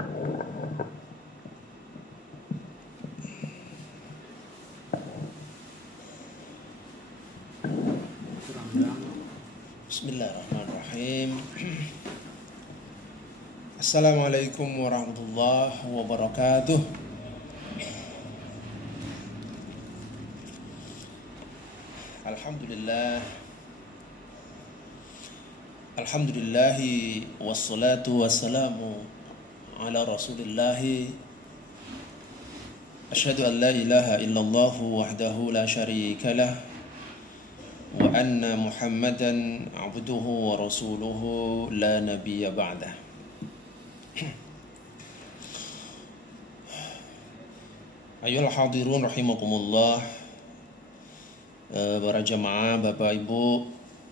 Bismillahirrahmanirrahim. Assalamualaikum warahmatullahi wabarakatuh. Alhamdulillahi wassalatu wassalamu ala rasulillahi. Asyhadu an la ilaha illallah wahdahu la syarika lah wa anna Muhammadan abduhu wa rasuluhu la nabiyya ba'dah. Ayyuhal hadirun rahimakumullah, para jamaah, Bapak Ibu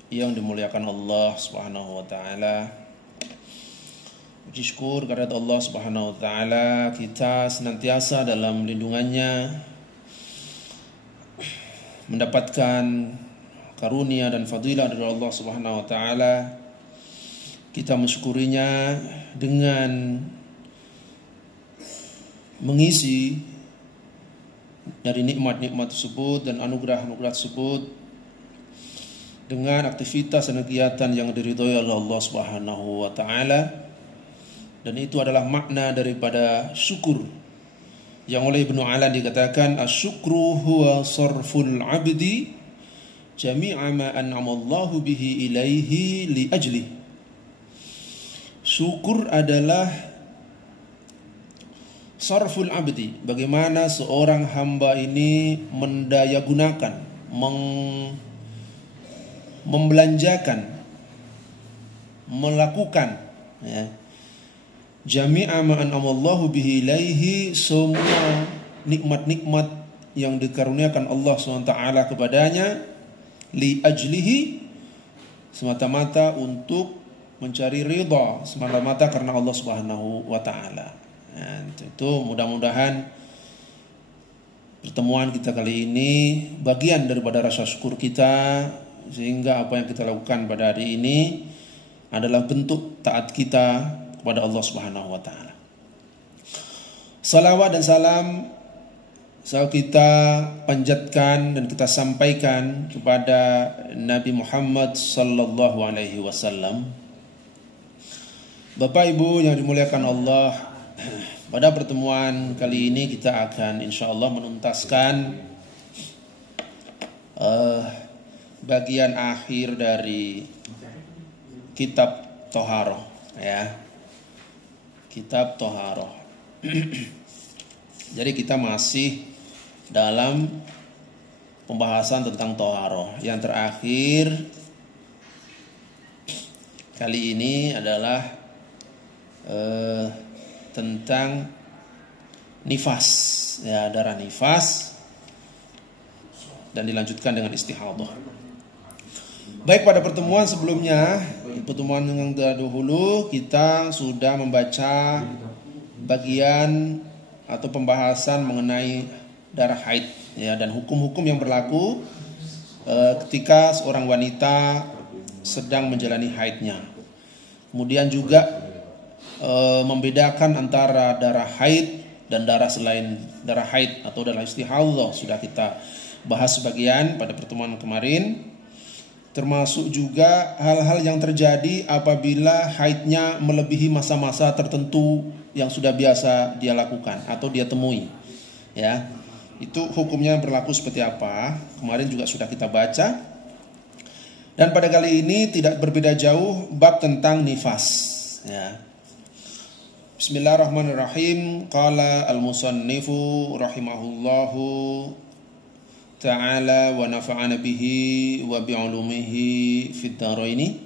yang dimuliakan Allah Subhanahu wa taala. Puji syukur kepada Allah Subhanahu wa taala, kita senantiasa dalam lindungannya, mendapatkan karunia dan fadilah dari Allah Subhanahu wa taala. Kita mensyukurinya dengan mengisi dari nikmat-nikmat tersebut dan anugerah-anugerah tersebut dengan aktivitas dan kegiatan yang diridhoi oleh Allah Subhanahu wa taala. Dan itu adalah makna daripada syukur yang oleh Ibnu Alan dikatakan asyukru huwa sarful abdi jami'a ma an'amallahu bihi ilaihi li ajli. Syukur adalah sarful abdi, bagaimana seorang hamba ini mendayagunakan, membelanjakan, melakukan, ya, jami'a ma an'amallahu bihi ilaihi, semua nikmat-nikmat yang dikaruniakan Allah SWT kepadanya, li ajlihi, semata-mata untuk mencari ridha, semata-mata karena Allah Subhanahu wa taala. Nah, itu mudah-mudahan pertemuan kita kali ini bagian daripada rasa syukur kita, sehingga apa yang kita lakukan pada hari ini adalah bentuk taat kita kepada Allah Subhanahu wa taala. Salawat dan salam kita panjatkan dan kita sampaikan kepada Nabi Muhammad sallallahu alaihi wasallam. Bapak Ibu yang dimuliakan Allah, pada pertemuan kali ini kita akan insyaallah menuntaskan bagian akhir dari kitab Thaharah, ya. Kitab Thaharah. Jadi kita masih dalam pembahasan tentang Thaharah. Yang terakhir kali ini adalah tentang nifas, ya, darah nifas, dan dilanjutkan dengan istihadah. Baik, pada pertemuan sebelumnya, pertemuan yang terdahulu, kita sudah membaca bagian atau pembahasan mengenai darah haid, ya, dan hukum-hukum yang berlaku ketika seorang wanita sedang menjalani haidnya. Kemudian juga membedakan antara darah haid dan darah selain darah haid atau darah istihadah sudah kita bahas sebagian pada pertemuan kemarin, termasuk juga hal-hal yang terjadi apabila haidnya melebihi masa-masa tertentu yang sudah biasa dia lakukan atau dia temui, ya. Itu hukumnya berlaku seperti apa, kemarin juga sudah kita baca. Dan pada kali ini tidak berbeda jauh, bab tentang nifas, ya. Bismillahirrahmanirrahim. Qala al-musannifu rahimahullahu ta'ala wa nafa'ana bihi wa bi'ulumihi fid dharaini.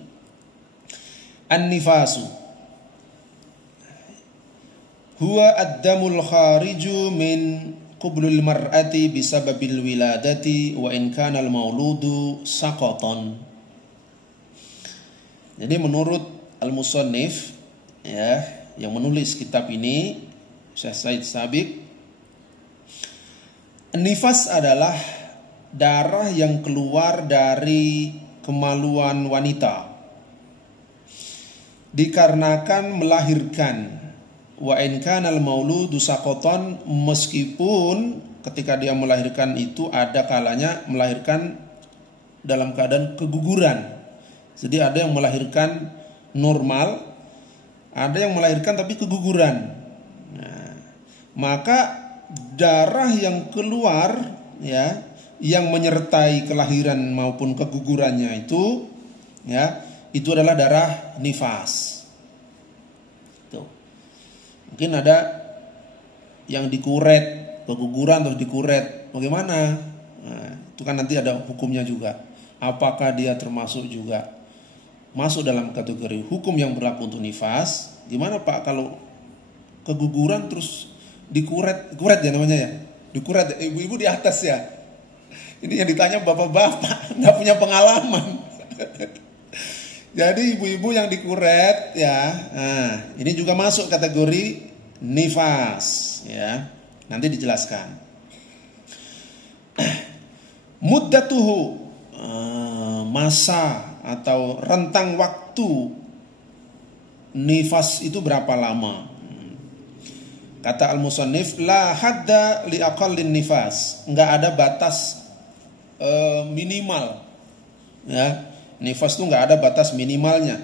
An-nifasu huwa ad-damul khariju min qublul mar'ati bisababil wiladati wa in kana al-mauludu saqatan. Jadi menurut al-musannif, ya, yang menulis kitab ini, Syekh Said Sabiq, nifas adalah darah yang keluar dari kemaluan wanita dikarenakan melahirkan wa in kana al-mauludu saqatan, meskipun ketika dia melahirkan itu ada kalanya melahirkan dalam keadaan keguguran. Jadi ada yang melahirkan normal, ada yang melahirkan tapi keguguran. Nah, maka darah yang keluar ya, yang menyertai kelahiran maupun kegugurannya itu ya, itu adalah darah nifas. Tuh. Mungkin ada yang dikuret, keguguran terus dikuret. Bagaimana? Nah, itu kan nanti ada hukumnya juga. Apakah dia termasuk juga masuk dalam kategori hukum yang berlaku untuk nifas? Gimana Pak kalau keguguran terus dikuret, kuret ya namanya ya, dikuret, ibu-ibu di atas ya. Ini yang ditanya bapak-bapak, nggak punya pengalaman. Jadi ibu-ibu yang dikuret ya, nah, ini juga masuk kategori nifas ya. Nanti dijelaskan. Muddatuhu, masa atau rentang waktu nifas itu berapa lama? Kata al-musannif, la hadda li aqallin nifas, enggak ada batas minimal ya. Nifas itu enggak ada batas minimalnya.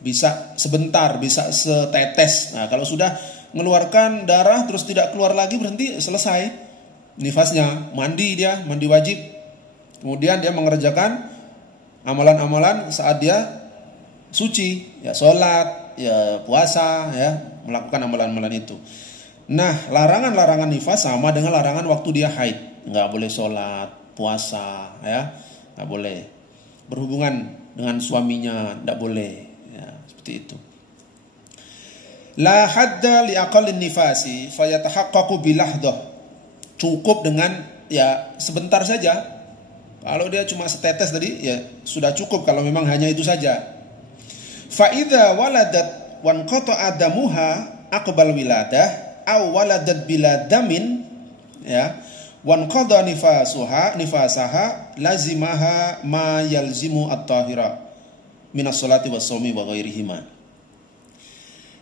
Bisa sebentar, bisa setetes. Nah, kalau sudah mengeluarkan darah terus tidak keluar lagi, berhenti, selesai nifasnya. Mandi dia, mandi wajib. Kemudian dia mengerjakan amalan-amalan saat dia suci, ya sholat, ya puasa, ya melakukan amalan-amalan itu. Nah, larangan-larangan nifas sama dengan larangan waktu dia haid. Nggak boleh sholat, puasa, ya nggak boleh. Berhubungan dengan suaminya nggak boleh, ya seperti itu. La hadda li aqallin nifasi fayatahaqqaqu bilahdah. Cukup dengan ya sebentar saja. Kalau dia cuma setetes tadi ya sudah cukup kalau memang hanya itu saja. Fa idza waladat wan qata'a damuha aqbal wiladah aw waladat bila damin ya wan qada nifasaha lazimaha ma yalzimu at-tahira minas salati was shaumi wa ghairihima.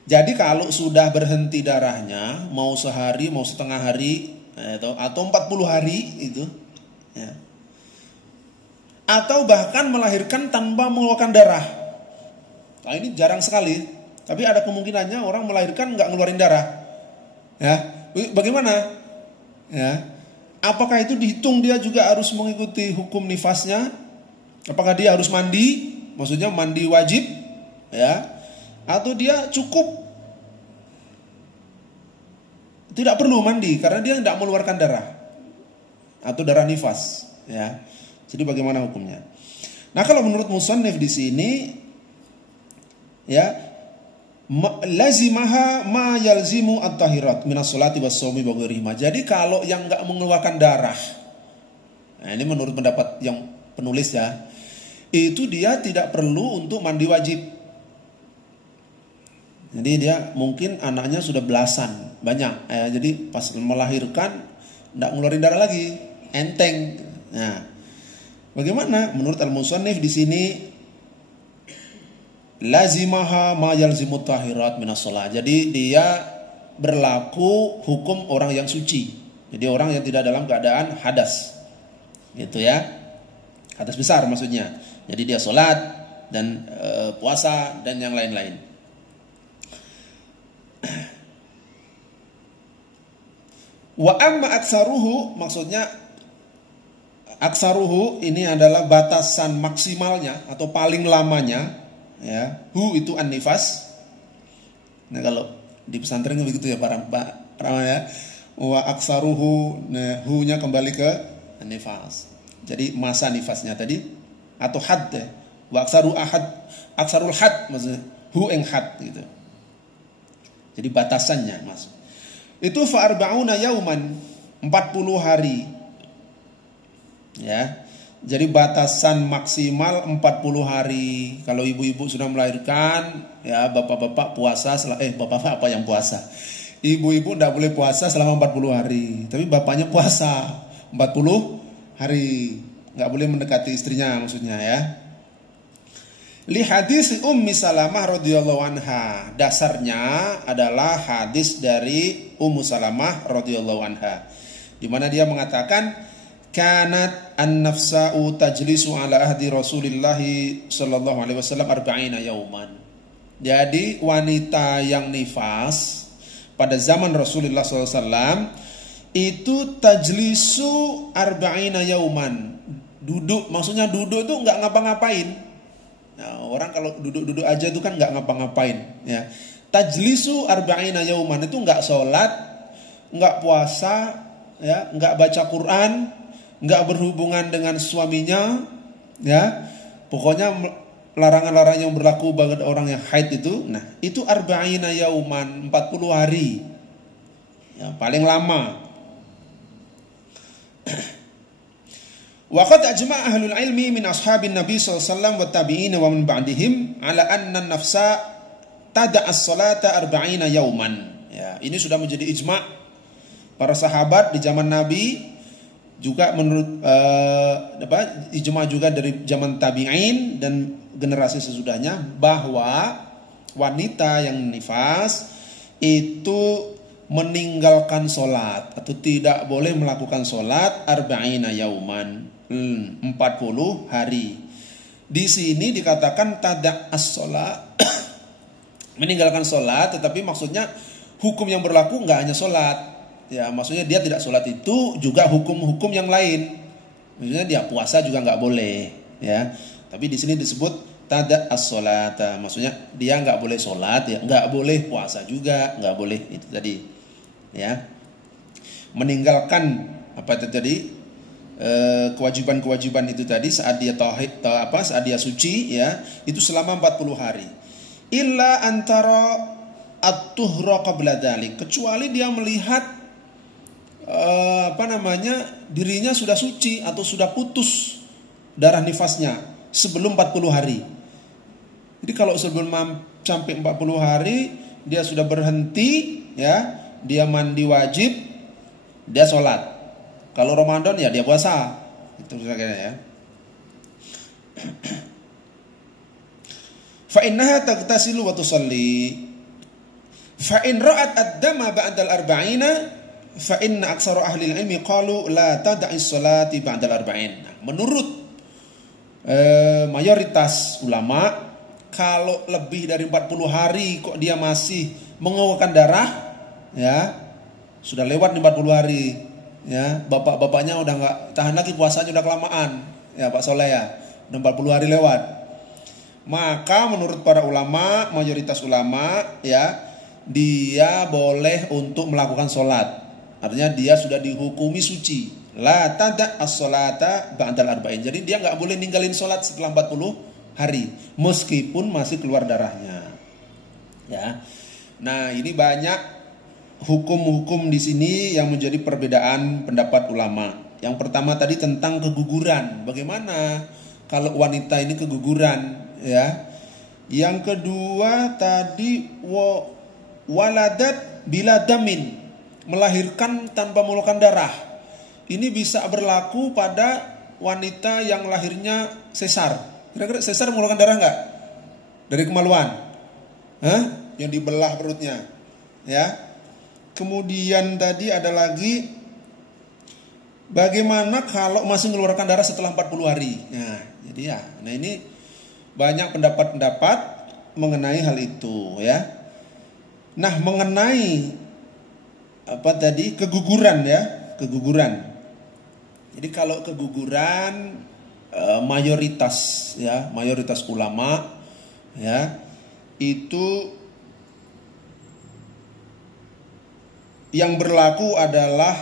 Jadi kalau sudah berhenti darahnya, mau sehari, mau setengah hari atau 40 hari itu ya, atau bahkan melahirkan tanpa mengeluarkan darah. Nah, ini jarang sekali, tapi ada kemungkinannya orang melahirkan nggak ngeluarin darah. Ya, bagaimana? Ya, apakah itu dihitung dia juga harus mengikuti hukum nifasnya? Apakah dia harus mandi? Maksudnya mandi wajib? Ya, atau dia cukup tidak perlu mandi karena dia tidak mengeluarkan darah atau darah nifas? Ya. Jadi bagaimana hukumnya? Nah, kalau menurut musannif di sini ya lazimaha ma yalzimu at-tahirat minas salati was shaumi wa ghairihima. Jadi kalau yang enggak mengeluarkan darah, nah ini menurut pendapat yang penulis ya, itu dia tidak perlu untuk mandi wajib. Jadi dia mungkin anaknya sudah belasan, banyak ya, jadi pas melahirkan enggak ngeluarin darah lagi, enteng. Nah, bagaimana menurut al-musannif di sini? Lazimaha ma yalzimut tahirat minas shalah. Jadi dia berlaku hukum orang yang suci. Jadi orang yang tidak dalam keadaan hadas. Gitu ya. Hadas besar maksudnya. Jadi dia sholat dan puasa dan yang lain-lain. Wa amma aksaruhu, maksudnya aksaruhu ini adalah batasan maksimalnya atau paling lamanya. Ya, hu itu an-nifas. Nah, kalau di pesantren begitu ya para ya. Wa aksaruhu, nah hu-nya kembali ke an-nifas. Jadi masa nifasnya tadi atau had ya. Wa aksaru ahad, aksarul had maksudnya hu eng had gitu. Jadi batasannya Mas. Itu fa arba'una yauman, 40 hari. Ya. Jadi batasan maksimal 40 hari. Kalau ibu-ibu sudah melahirkan, ya bapak-bapak puasa bapak-bapak apa yang puasa? Ibu-ibu tidak boleh puasa selama 40 hari. Tapi bapaknya puasa 40 hari. Nggak boleh mendekati istrinya maksudnya ya. Li hadis Ummi Salamah radhiyallahu anha. Dasarnya adalah hadis dari Ummu Salamah radhiyallahu anha, di mana dia mengatakan kanat an-nafsa'u tajlisu ala ahdi Rasulillah sallallahu alaihi wasallam 40 yauman. Jadi wanita yang nifas pada zaman Rasulullah SAW itu tajlisu 40 yauman. Duduk, maksudnya duduk itu nggak ngapa-ngapain. Nah, orang kalau duduk-duduk aja itu kan nggak ngapa-ngapain, ya. Tajlisu 40 yauman itu nggak sholat, nggak puasa, ya, nggak baca Quran, nggak berhubungan dengan suaminya, ya. Pokoknya larangan-larangan yang berlaku bagi orang yang haid itu. Nah, itu 40 yauman, 40 hari. Ya, paling lama. Wa qad ajma'a ahlul ilmi min ashabin Nabi sallallahu alaihi wasallam wa tabi'in wa min ba'dihim ala anna an-nafsa tada'a as-salata 40 yauman. Ya, ini sudah menjadi ijma' para sahabat di zaman Nabi, juga menurut ijma' juga dari zaman tabi'in dan generasi sesudahnya, bahwa wanita yang nifas itu meninggalkan sholat atau tidak boleh melakukan sholat 40 yauman, 40 hari. Di sini dikatakan tada as-sholat, meninggalkan sholat, tetapi maksudnya hukum yang berlaku nggak hanya sholat, ya, maksudnya dia tidak sholat itu juga hukum-hukum yang lain. Maksudnya dia puasa juga nggak boleh, ya. Tapi di sini disebut tada as-sholat, maksudnya dia nggak boleh sholat, ya, nggak boleh puasa juga, nggak boleh itu tadi, ya. Meninggalkan apa itu tadi, kewajiban-kewajiban itu tadi saat dia tauhid, saat dia suci, ya, itu selama 40 hari. Illa antara at-tuhra qabla dzalik, kecuali dia melihat dirinya sudah suci atau sudah putus darah nifasnya sebelum 40 hari. Jadi kalau sebelum sampai 40 hari dia sudah berhenti, ya, dia mandi wajib, dia sholat. Kalau Ramadan ya dia puasa. Itu misalnya, ya. Fa innaha taghtasilu wa tusalli. Fa in ra'at ad-dama ba'da al-arba'ina fa inna aktsara ahli al-ilmi qalu la tad'is salati ba'da al-arba'in. Menurut mayoritas ulama, kalau lebih dari 40 hari kok dia masih mengeluarkan darah, ya, sudah lewat 40 hari, ya, bapak-bapaknya udah nggak tahan lagi puasanya, udah kelamaan, ya Pak Soleh, ya, udah 40 hari lewat. Maka menurut para ulama, mayoritas ulama, ya, dia boleh untuk melakukan sholat. Artinya dia sudah dihukumi suci. La tada as-sholata ba'dal arba'in. Jadi dia nggak boleh ninggalin sholat setelah 40 hari, meskipun masih keluar darahnya. Ya. Nah, ini banyak hukum-hukum di sini yang menjadi perbedaan pendapat ulama. Yang pertama tadi tentang keguguran. Bagaimana kalau wanita ini keguguran, ya? Yang kedua tadi waladat bila damin, melahirkan tanpa mengeluarkan darah. Ini bisa berlaku pada wanita yang lahirnya sesar. Kira-kira sesar mengeluarkan darah nggak? Dari kemaluan, yang dibelah perutnya, ya. Kemudian tadi ada lagi, bagaimana kalau masih mengeluarkan darah setelah 40 hari? Nah, jadi ya, nah ini banyak pendapat-pendapat mengenai hal itu, ya. Nah, mengenai apa tadi, keguguran, ya, keguguran. Jadi kalau keguguran, mayoritas ulama, ya, itu yang berlaku adalah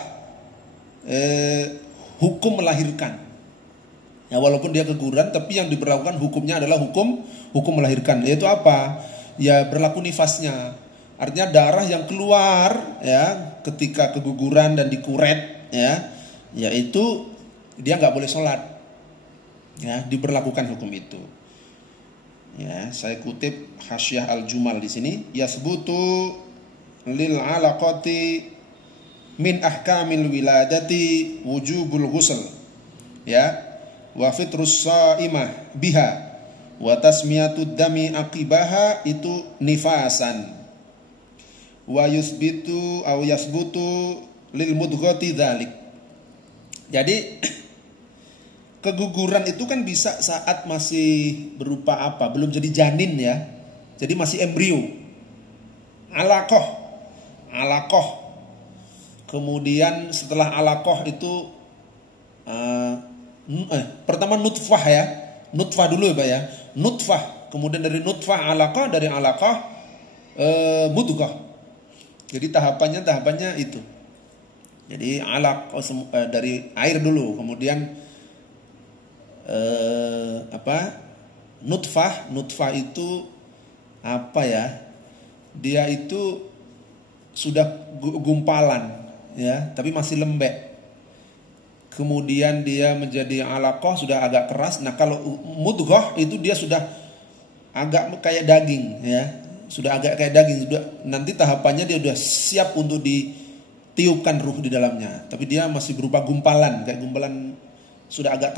hukum melahirkan. Ya, walaupun dia keguguran, tapi yang diberlakukan hukumnya adalah hukum melahirkan. Yaitu apa? Ya, berlaku nifasnya. Artinya darah yang keluar, ya, ketika keguguran dan dikuret, ya, yaitu dia nggak boleh sholat, ya, diberlakukan hukum itu. Ya, saya kutip Hasyiah Al-Jumal di sini, yasbutu lil alaqati min ahkamil wiladati wujubul ghusl, ya, wa fitrus shaimah biha Wa tasmiyatud dami aqibaha itu nifasan. Wa yusbitu aw yasbutu lil mudghati dzalik. Jadi keguguran itu kan bisa saat masih berupa apa? Belum jadi janin ya. Jadi masih embrio. Alaqah. Kemudian setelah alaqah itu pertama nutfah ya. Nutfah dulu ya Pak ya. Nutfah, kemudian dari nutfah alaqah, dari alaqah mudghah. Jadi tahapannya itu. Jadi dari air dulu, kemudian nutfah itu apa ya? Dia itu sudah gumpalan ya, tapi masih lembek. Kemudian dia menjadi alaqah, sudah agak keras. Nah, kalau mudghah itu dia sudah agak kayak daging ya. Sudah agak kayak daging, sudah nanti tahapannya dia sudah siap untuk ditiupkan ruh di dalamnya. Tapi dia masih berupa gumpalan, kayak gumpalan sudah agak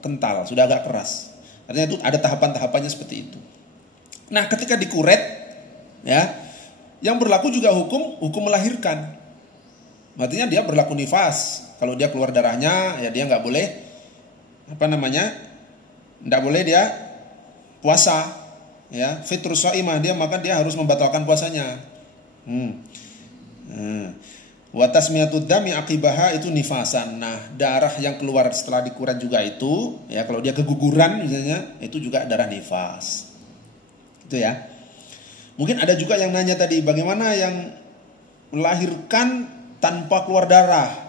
kental, sudah agak keras. Artinya itu ada tahapan-tahapannya seperti itu. Nah, ketika dikuret ya, yang berlaku juga hukum melahirkan. Artinya dia berlaku nifas. Kalau dia keluar darahnya, ya dia nggak boleh nggak boleh dia puasa, ya fitrus shaimah dia, maka dia harus membatalkan puasanya. Wa tasmiyatud dami aqibaha itu nifasan. Nah, darah yang keluar setelah dikuret juga itu, ya kalau dia keguguran misalnya, itu juga darah nifas. Itu ya. Mungkin ada juga yang nanya tadi, bagaimana yang melahirkan tanpa keluar darah?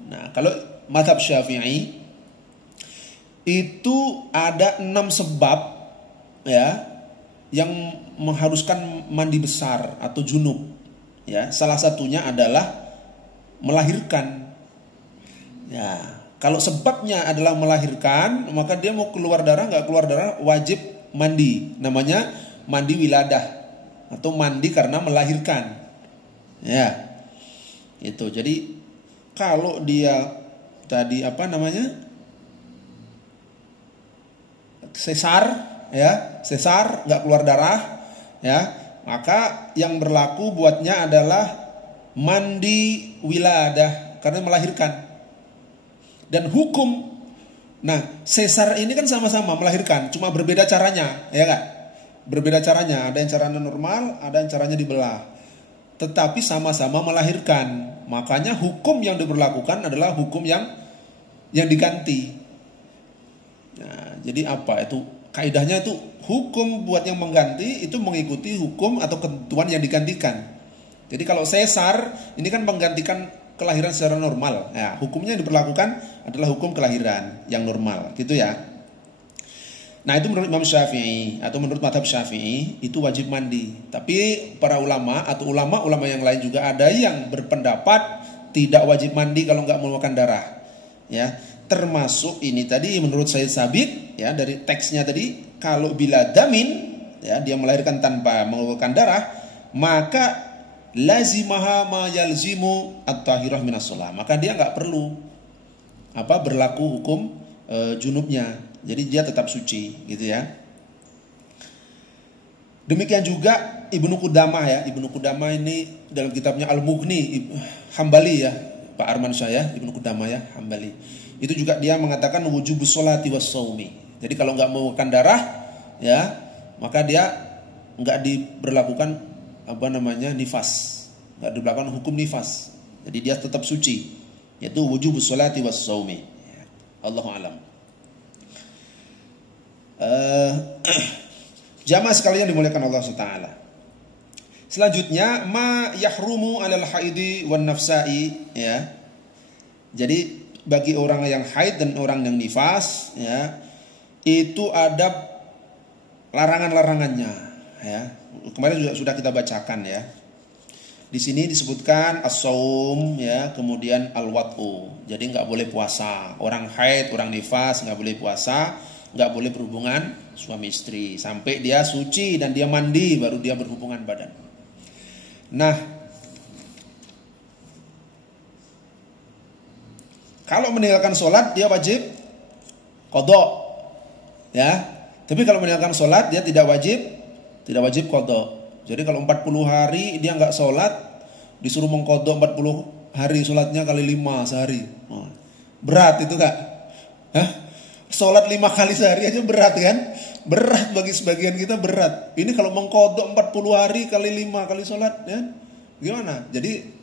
Nah, kalau mazhab Syafi'i itu ada 6 sebab ya yang mengharuskan mandi besar atau junub. Ya, salah satunya adalah melahirkan. Ya, kalau sebabnya adalah melahirkan, maka dia mau keluar darah nggak keluar darah wajib mandi. Namanya mandi wiladah atau mandi karena melahirkan. Ya, itu. Jadi kalau dia tadi sesar nggak keluar darah ya, maka yang berlaku buatnya adalah mandi wiladah karena melahirkan. Dan hukum, nah sesar ini kan sama-sama melahirkan, cuma berbeda caranya, ya enggak? Berbeda caranya, ada yang caranya normal, ada yang caranya dibelah. Tetapi sama-sama melahirkan. Makanya hukum yang diberlakukan adalah hukum yang diganti. Nah, jadi apa itu? Kaidahnya itu hukum buat yang mengganti itu mengikuti hukum atau ketentuan yang digantikan. Jadi kalau sesar ini kan menggantikan kelahiran secara normal. Nah, hukumnya yang diberlakukan adalah hukum kelahiran yang normal, gitu ya. Nah, itu menurut Imam Syafi'i atau menurut mazhab Syafi'i itu wajib mandi. Tapi para ulama atau ulama yang lain juga ada yang berpendapat tidak wajib mandi kalau nggak mengeluarkan darah. Ya, termasuk ini tadi menurut Sayyid Sabit ya, dari teksnya tadi, kalau bila damin ya dia melahirkan tanpa mengeluarkan darah, maka lazimaha ma yalzimu at-tahirah minas shalah. Maka dia nggak perlu berlaku hukum junubnya. Jadi dia tetap suci, gitu ya. Demikian juga Ibnu Qudamah ya. Ibnu Qudamah ini dalam kitabnya Al-Mughni, Hambali ya, Pak Arman saya, Ibnu Qudamah ya, Hambali. Itu juga dia mengatakan wujubus sholati was shaumi. Jadi kalau nggak mengeluarkan darah ya, maka dia nggak diberlakukan nifas. Nggak diberlakukan hukum nifas. Jadi dia tetap suci. Yaitu wujubus sholati was shaumi. Allahu a'lam. Jamaah sekalian dimuliakan Allah SWT. Selanjutnya ma yahrumu alal haidi wan nafsai ya. Jadi bagi orang yang haid dan orang yang nifas ya, itu ada larangan-larangannya ya. Kemarin sudah kita bacakan ya. Di sini disebutkan as-saum ya, kemudian al-wat'u. Jadi enggak boleh puasa. Orang haid, orang nifas enggak boleh puasa. Nggak boleh berhubungan suami istri sampai dia suci dan dia mandi baru dia berhubungan badan. Nah, kalau meninggalkan sholat dia wajib qadha ya. Tapi kalau meninggalkan sholat dia tidak wajib qadha. Jadi kalau 40 hari dia nggak sholat, disuruh mengqadha 40 hari sholatnya kali 5 sehari. Berat itu Kak. Hah? Sholat 5 kali sehari aja berat kan? Berat bagi sebagian kita, berat. Ini kalau mengqadha 40 hari kali 5 kali sholat ya. Gimana? Jadi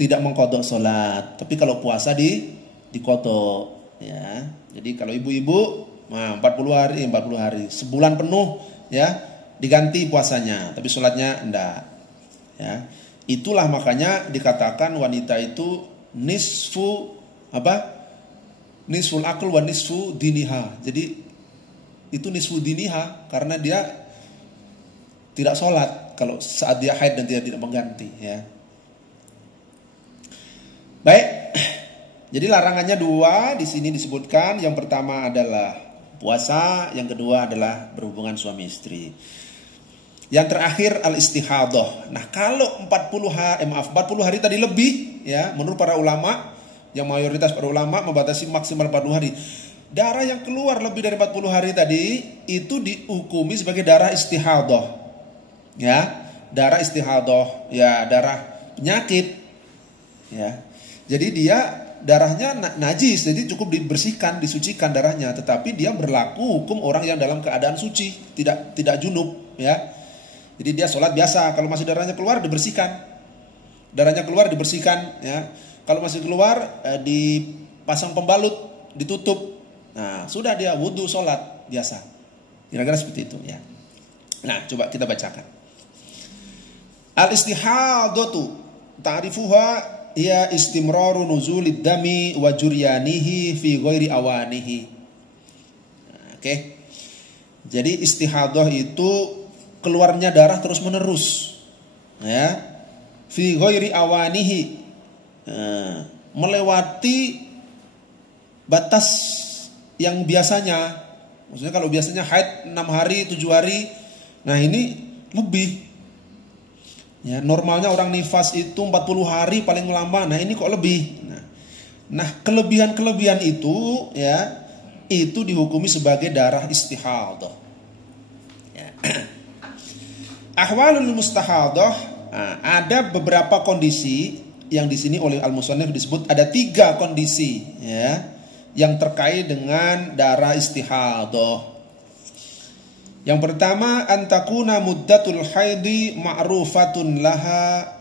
tidak mengqadha sholat. Tapi kalau puasa diqadha ya. Jadi kalau ibu-ibu 40 hari, sebulan penuh ya diganti puasanya, tapi sholatnya enggak. Ya, itulah makanya dikatakan wanita itu nisfu nisful akal wa nisfu diniha. Jadi itu nisfu diniha karena dia tidak sholat kalau saat dia haid dan tidak mengganti. Ya, baik. Jadi larangannya 2 di sini disebutkan. Yang pertama adalah puasa, yang kedua adalah berhubungan suami istri. Yang terakhir al-istihadah. Nah, kalau 40 hari tadi lebih ya, menurut para ulama, yang mayoritas para ulama membatasi maksimal 40 hari. Darah yang keluar lebih dari 40 hari tadi itu dihukumi sebagai darah istihadah. Ya, darah istihadah, ya darah penyakit. Ya. Jadi dia darahnya najis, jadi cukup dibersihkan, disucikan darahnya, tetapi dia berlaku hukum orang yang dalam keadaan suci, tidak junub, ya. Jadi dia sholat biasa, kalau masih darahnya keluar dibersihkan. Darahnya keluar dibersihkan ya. Kalau masih keluar dipasang pembalut, ditutup. Nah, sudah dia wudu sholat biasa. Kira-kira seperti itu ya. Nah, coba kita bacakan. Al-istihadatu ta'rifuha ya istimraru nuzulid dami wa juryanihi fi ghairi awanihi. Oke. Jadi istihadah itu keluarnya darah terus menerus ya, fi ghairi awanihi, melewati batas yang biasanya. Maksudnya kalau biasanya haid 6 hari 7 hari, nah ini lebih ya. Normalnya orang nifas itu 40 hari paling lama, nah ini kok lebih. Nah kelebihan itu ya, itu dihukumi sebagai darah istihadah ya. Ahwalul mustahadah, ada beberapa kondisi yang di sini oleh al-musannif disebut ada 3 kondisi ya yang terkait dengan darah istihadah. Yang pertama, antakuna muddatul haidi ma'rufatun laha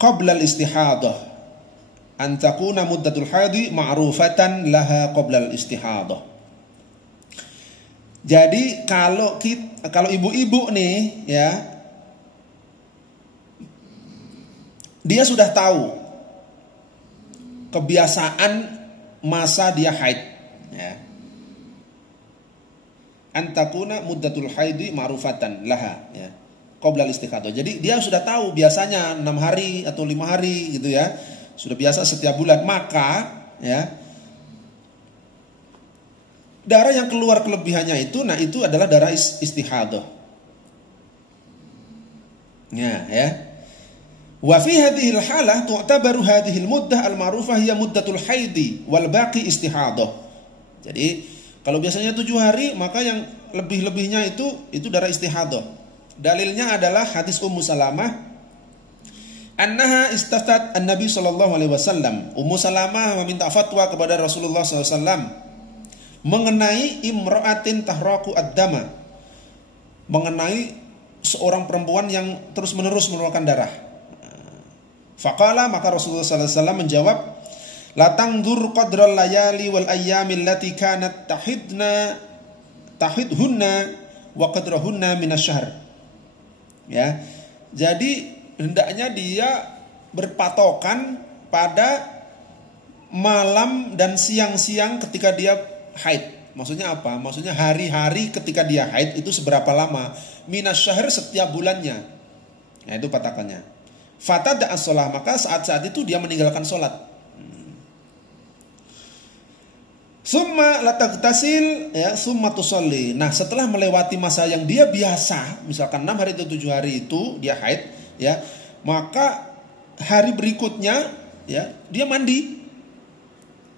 qabla al-istihadah. Antakuna muddatul haidi ma'rufatan laha qabla al-istihadah. Jadi kalau ibu-ibu nih ya, dia sudah tahu kebiasaan masa dia haid ya. Antakuna muddatul haidi ma'rufatan laha ya qabla al-istihadah. Jadi dia sudah tahu biasanya 6 hari atau 5 hari gitu ya. Sudah biasa setiap bulan, maka ya darah yang keluar kelebihannya itu, nah itu adalah darah istihadah. Ya. Wa fi hadhihi al-halah tu'tabaru hadhihi al-muddah al-ma'rufah hiya muddatul haidi wal baqi istihadah. Jadi kalau biasanya 7 hari, maka yang lebih-lebihnya itu darah istihadah. Dalilnya adalah hadis Ummu Salamah annaha istaftat an-nabi sallallahu alaihi wasallam. Ummu Salamah meminta fatwa kepada Rasulullah sallallahu alaihi wasallam mengenai imra'atin tahraku ad-dama, mengenai seorang perempuan yang terus-menerus mengeluarkan darah. Faqala, maka Rasulullah sallallahu alaihi wasallam menjawab, la tangdur qadral layali wal ayyamil lati kanat tahidhunna wa qadrahunna minasyahr. Ya. Jadi hendaknya dia berpatokan pada malam dan siang-siang ketika dia haid. Maksudnya apa? Maksudnya hari-hari ketika dia haid itu seberapa lama? Minasyahr setiap bulannya. Nah itu patokannya. Fatada as-shalah, maka saat-saat itu dia meninggalkan sholat. Summa latagtasil ya, summa tusolli. Nah setelah melewati masa yang dia biasa, misalkan 6 hari atau 7 hari itu dia haid ya, maka hari berikutnya ya dia mandi.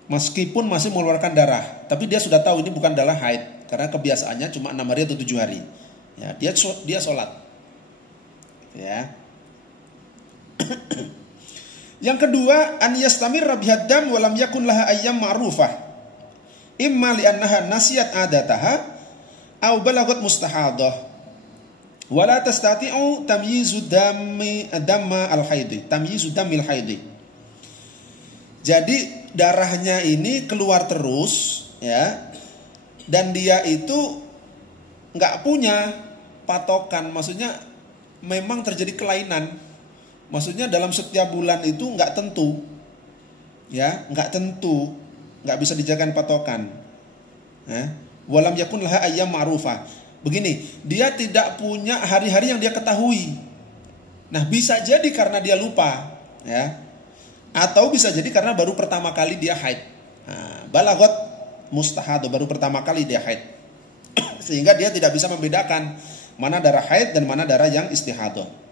meskipun masih mengeluarkan darah, tapi dia sudah tahu ini bukan darah haid karena kebiasaannya cuma 6 hari atau 7 hari. Ya, dia sholat. Ya. Yang kedua, an yastamirra bihad dam wa lam yakun laha ayyam ma'rufah. Imma li'annaha nasiyat adataha aw balagat mustahadah. Wa la tastati'u tamyizu damma al-haidi, tamyizu damil haidi. Jadi darahnya ini keluar terus, ya. Dan dia itu nggak punya patokan, maksudnya memang terjadi kelainan. Maksudnya dalam setiap bulan itu nggak tentu, ya, nggak tentu, nggak bisa dijadikan patokan. Walam yakun laha ayyam ma'rufah. Begini, dia tidak punya hari-hari yang dia ketahui. Nah, bisa jadi karena dia lupa, ya, atau bisa jadi karena baru pertama kali dia haid. Balagot mustahad, baru pertama kali dia haid, sehingga dia tidak bisa membedakan mana darah haid dan mana darah yang istihadah.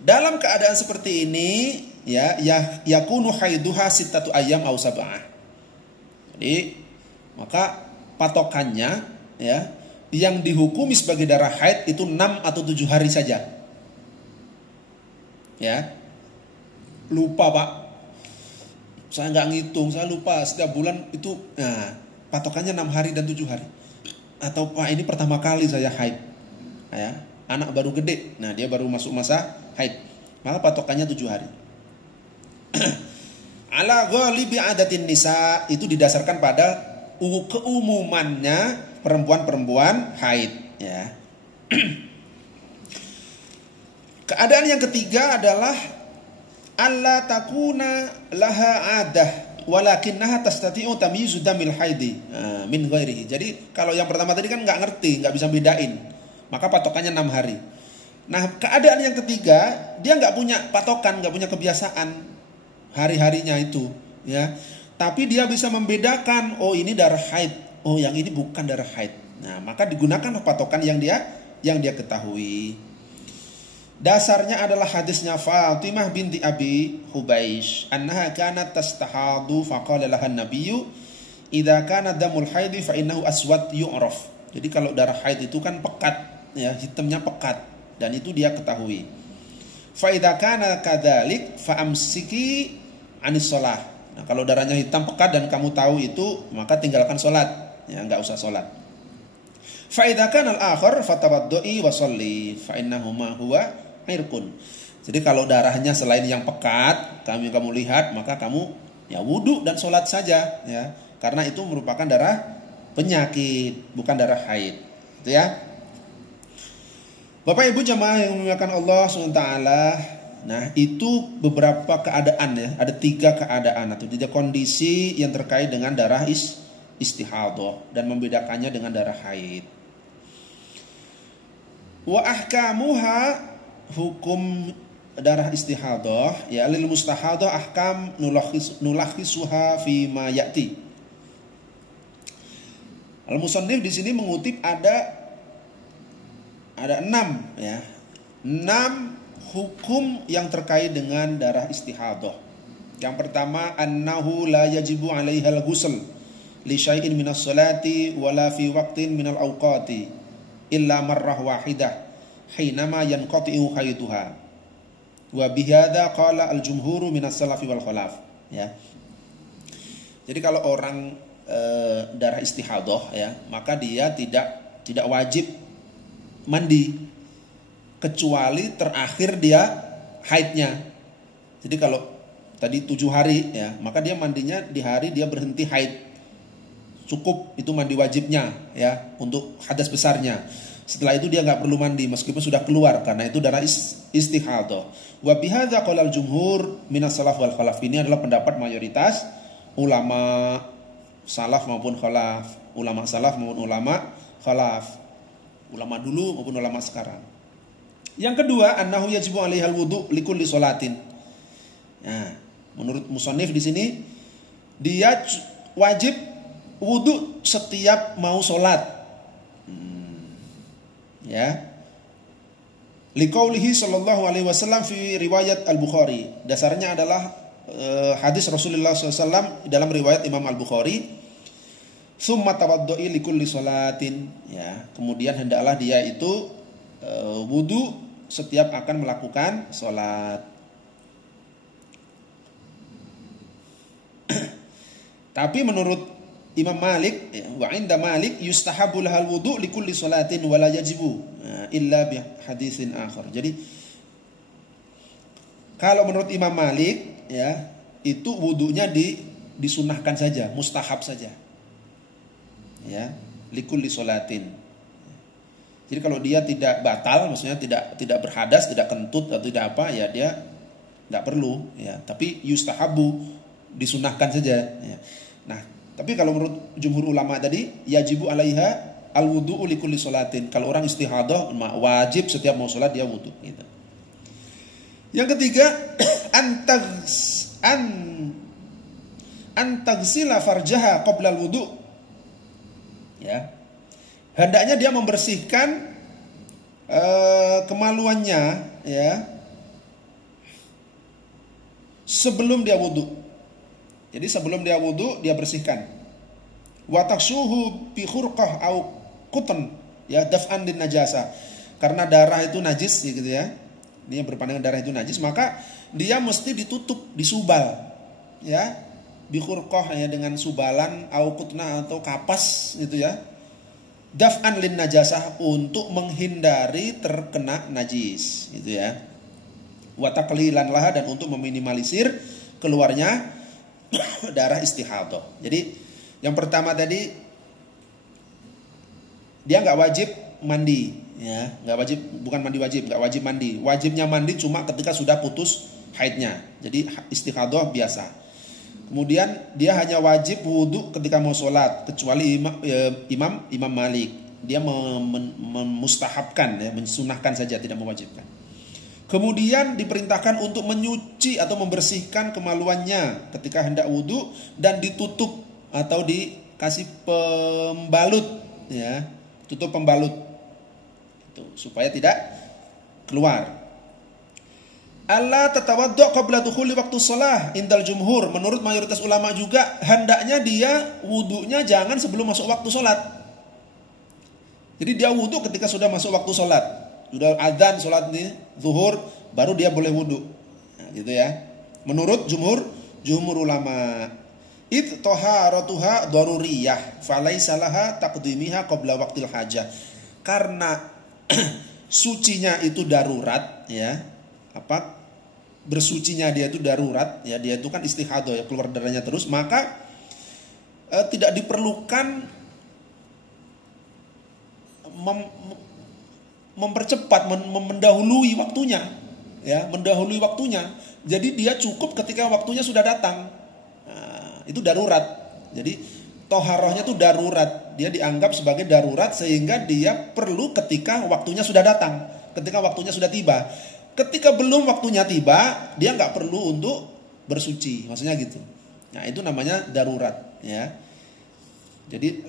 Dalam keadaan seperti ini, ya, yakunu haiduha sittatu ayyam aw sab'ah. Jadi, maka patokannya, ya, yang dihukumi sebagai darah haid itu 6 atau 7 hari saja. Ya. Lupa, Pak. Saya nggak ngitung, saya lupa setiap bulan itu, nah, patokannya 6 hari dan 7 hari. Atau Pak, ini pertama kali saya haid. Ya, anak baru gede. Nah, dia baru masuk masa haid. Maka patokannya 7 hari. Ala ghalibi adatin nisa, itu didasarkan pada keumumannya perempuan-perempuan haid, ya. Keadaan yang ketiga adalah alla takuna laha adah walakinnaha tastati'u tamyizu damil haidi min ghairihi. Jadi kalau yang pertama tadi kan nggak ngerti, nggak bisa bedain, maka patokannya 6 hari. Nah, keadaan yang ketiga, dia nggak punya patokan, nggak punya kebiasaan hari-harinya itu, ya. Tapi dia bisa membedakan, oh ini darah haid, oh yang ini bukan darah haid. Nah, maka digunakan patokan yang dia ketahui. Dasarnya adalah hadisnya Fatimah binti Abi Hubaish, annaha kanat tastahadu faqala laha an-nabiyyu idza kana damul haidi fa innahu aswad yu'raf. Jadi kalau darah haid itu kan pekat, ya, hitamnya pekat, dan itu dia ketahui. Fa idza kana kadzalik fa amsiki anis shalah. Nah, kalau darahnya hitam pekat dan kamu tahu itu, maka tinggalkan sholat, ya, enggak usah sholat. Fa idza kana al-akhar fatawaddu'i wa sholli fa innahuma huwa irqun. Jadi kalau darahnya selain yang pekat, kamu lihat, maka kamu ya wudu dan sholat saja, ya. Karena itu merupakan darah penyakit, bukan darah haid. Itu ya. Bapak Ibu jemaah yang dimuliakan Allah SWT. Nah, itu beberapa keadaan, ya. Ada 3 keadaan atau 3 kondisi yang terkait dengan darah istihadah dan membedakannya dengan darah haid. Wa ahkamuha, hukum darah istihadah, ya, lil mustahadah ahkam nulakhisuha fi ma ya'ti. Al-musannif di sini mengutip ada 6, ya. 6 hukum yang terkait dengan darah istihadah. Yang pertama, annahu la yajibu 'alaihal ghusl li syai'in minas salati wala fi waqtin minal awqati illa marrah wahidah hinama yanqati'u haituha. Wa bihadza qala al-jumhuru minas salafi wal khalaf, ya. Jadi kalau orang darah istihadah, ya, maka dia tidak wajib mandi kecuali terakhir dia haidnya. Jadi kalau tadi 7 hari, ya, maka dia mandinya di hari dia berhenti haid. Cukup itu mandi wajibnya, ya, untuk hadas besarnya. Setelah itu dia nggak perlu mandi meskipun sudah keluar, karena itu darah istihadah. Wa bihadza qala al-jumhur minas salaf wal khalaf. Ini adalah pendapat mayoritas ulama salaf maupun khalaf, ulama salaf maupun ulama khalaf, ulama dulu maupun ulama sekarang. Yang kedua, annahu yajibu 'alaihal wudu likulli sholatin. Nah, menurut musannif di sini dia wajib wudu setiap mau sholat. Ya. Liqaulihi sallallahu alaihi wasallam fi riwayat Al-Bukhari. Dasarnya adalah hadis Rasulullah SAW dalam riwayat Imam Al-Bukhari, summa tawaddu'i likulli sholatin, ya, kemudian hendaklah dia itu wudu setiap akan melakukan sholat. Tapi menurut Imam Malik, wa inda Malik yustahabul hal wudu likulli sholatin wala yajibu illa bi hadisin akhar. Jadi kalau menurut Imam Malik, ya, itu wudunya disunahkan saja, mustahab saja. Ya, likulli sholatin. Jadi kalau dia tidak batal, maksudnya tidak berhadas, tidak kentut atau tidak apa, ya dia tidak perlu, ya. Tapi yustahabu, disunahkan saja, ya. Nah, tapi kalau menurut jumhur ulama tadi, yajibu alaiha al-wudu'u likulli sholatin. Kalau orang istihadah, wajib setiap mau sholat dia wudu, gitu. Yang ketiga, antagsila farjaha qabla al-wudu'. Ya. Hendaknya dia membersihkan kemaluannya, ya, sebelum dia wudu. Jadi sebelum dia wudu dia bersihkan. Wa taksuhu bi khurqah au qutn, ya, daf'an lin najasa. Karena darah itu najis, gitu ya. Dia berpandangan darah itu najis, maka dia mesti ditutup, disubal, ya. Bi khurqah, ya, dengan subalan au qutna atau kapas, gitu ya. Daf'an lin najasah, untuk menghindari terkena najis, gitu ya. Wa taqlilan laha, dan untuk meminimalisir keluarnya darah istihadah. Jadi yang pertama tadi, dia nggak wajib mandi, ya, nggak wajib, bukan mandi wajib, nggak wajib mandi. Wajibnya mandi cuma ketika sudah putus haidnya. Jadi istihadah biasa. Kemudian dia hanya wajib wudu ketika mau sholat, kecuali Imam Malik. Dia memustahabkan, ya, mensunahkan saja, tidak mewajibkan. Kemudian diperintahkan untuk menyuci atau membersihkan kemaluannya ketika hendak wudu dan ditutup atau dikasih pembalut, ya, tutup pembalut itu supaya tidak keluar. Allah tatawaddu qabla dukhuli waktu shalah indal jumhur. Menurut mayoritas ulama juga hendaknya dia wudunya jangan sebelum masuk waktu sholat. Jadi dia wudu ketika sudah masuk waktu sholat. Sudah adzan sholat nih, zuhur, baru dia boleh wudu, nah, gitu ya. Menurut jumhur ulama, it taharatuha daruriyah, falaisa laha taqdimiha qabla waqtil hajah. Karena sucinya itu darurat, ya, apa, bersucinya dia itu darurat, ya, dia itu kan istihadah, ya, keluar darahnya terus, maka tidak diperlukan mempercepat, mendahului waktunya, ya, mendahului waktunya. Jadi dia cukup ketika waktunya sudah datang. Nah, itu darurat. Jadi toharohnya itu darurat. Dia dianggap sebagai darurat sehingga dia perlu ketika waktunya sudah datang, ketika waktunya sudah tiba. Ketika belum waktunya tiba, dia nggak perlu untuk bersuci, maksudnya gitu. Nah, itu namanya darurat, ya. Jadi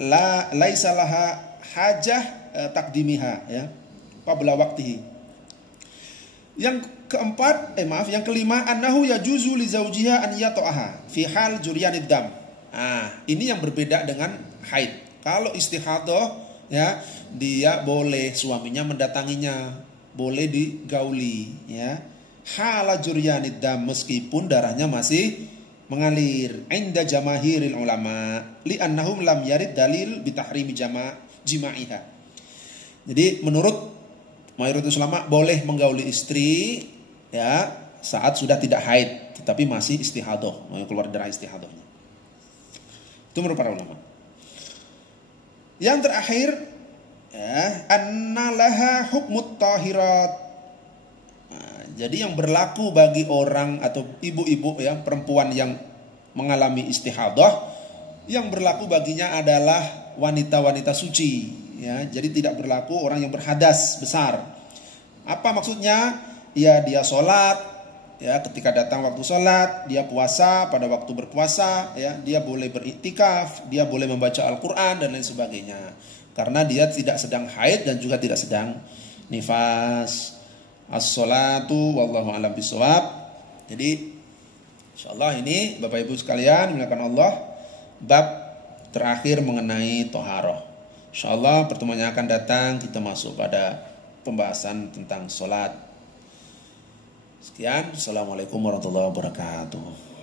laisa laha hajah takdimiha, ya, qabla waqtihi. Yang keempat, yang kelima, annahu yajuzu li zawjiha an yata'aha fi hal juryanid dam. Ini yang berbeda dengan haid. Kalau istihadah, ya, dia boleh suaminya mendatanginya, boleh digauli, ya. Hala juryanid dam, meskipun darahnya masih mengalir. Inda jamahiril ulama li annahum lam yarid dalil bi tahrimi jima'iha. Jadi menurut mayoritas ulama boleh menggauli istri, ya, saat sudah tidak haid tetapi masih istihadah, mau keluar darah istihadahnya. Itu menurut para ulama. Yang terakhir, ya, annalaha hukmut tahirat. Jadi yang berlaku bagi orang atau ibu-ibu, ya, perempuan yang mengalami istihadah, yang berlaku baginya adalah wanita-wanita suci, ya. Jadi tidak berlaku orang yang berhadas besar. Apa maksudnya? Ya, dia sholat, ya, ketika datang waktu sholat, dia puasa pada waktu berpuasa, ya, dia boleh beriktikaf, dia boleh membaca Al-Quran dan lain sebagainya. Karena dia tidak sedang haid dan juga tidak sedang nifas. As-sholatu wallahu a'lam bishawab. Jadi Insyaallah ini Bapak Ibu sekalian dimuliakan Allah, bab terakhir mengenai toharoh. Insyaallah pertemuan yang akan datang kita masuk pada pembahasan tentang sholat. Sekian, Assalamualaikum warahmatullahi wabarakatuh.